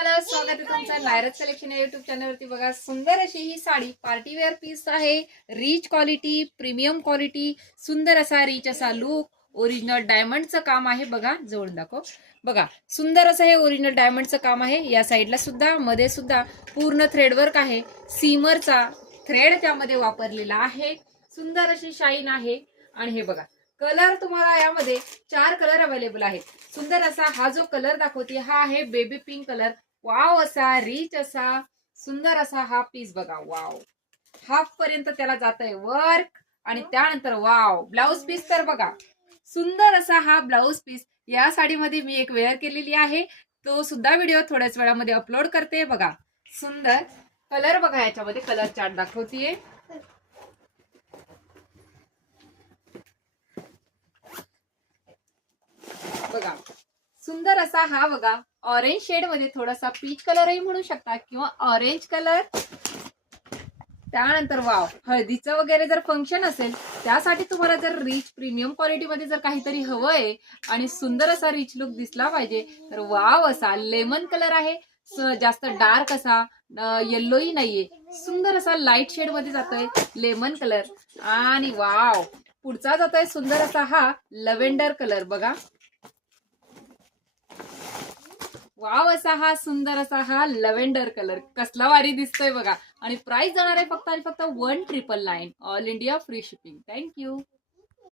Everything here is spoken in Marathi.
हॅलो, स्वागत आहे तुमचं नायरज कलेक्शन या युट्यूब चॅनलवरती। बघा, सुंदर अशी ही साडी पार्टी वेअर पीस आहे। रिच क्वालिटी, प्रीमियम क्वालिटी, सुंदर असा रिच असा लुक, ओरिजिनल डायमंडचं काम आहे। बघा, जवळून दाखव। बघा, सुंदर असं हे ओरिजिनल डायमंडचं काम आहे। या साईडला सुद्धा, मध्ये सुद्धा पूर्ण थ्रेडवर्क आहे। सीमरचा थ्रेड त्यामध्ये वापरलेला आहे। सुंदर अशी शाईन आहे। आणि हे बघा, कलर तुम्हाला यामध्ये 4 कलर अवेलेबल आहेत। सुंदर असा हा जो कलर दाखवते हा आहे बेबी पिंक कलर। वाव असा रिच असा सुंदर असा हा पीस बघा। वाव, हाफ पर्यंत त्याला जातंय वर्क। आणि त्यानंतर वाव, ब्लाउज पीस तर बघा, सुंदर असा हा ब्लाउज पीस या साडीमध्ये मी एक वेअर केलेली आहे। तो सुद्धा व्हिडिओ थोड्याच वेळामध्ये अपलोड करते। बघा, सुंदर कलर बघा, याच्यामध्ये कलर चार्ट दाखवतीये। बघा, सुंदर असा हा बघा, ऑरेंज शेड मध्ये थोडासा पीच कलरही म्हणू शकता किंवा ऑरेंज कलर। त्यानंतर वाव, हळदीचं वगैरे जर फंक्शन असेल त्यासाठी तुम्हाला जर रिच प्रीमियम क्वालिटी मध्ये जर काहीतरी हवंय आणि सुंदर असा रिच लुक दिसला पाहिजे तर वाव असा लेमन कलर आहे। जास्त डार्क असा येल्लोही नाहीये, सुंदर असा लाईट शेड मध्ये जातोय लेमन कलर। आणि वाव, पुढचा जातोय सुंदर असा हा लव्हेंडर कलर। बघा, वाव असा हा सुंदर असा हा लव्हेंडर कलर कसला भारी दिसतोय बघा। आणि प्राइस जाणार आहे फक्त आणि फक्त 1999। All India free shipping. Thank you.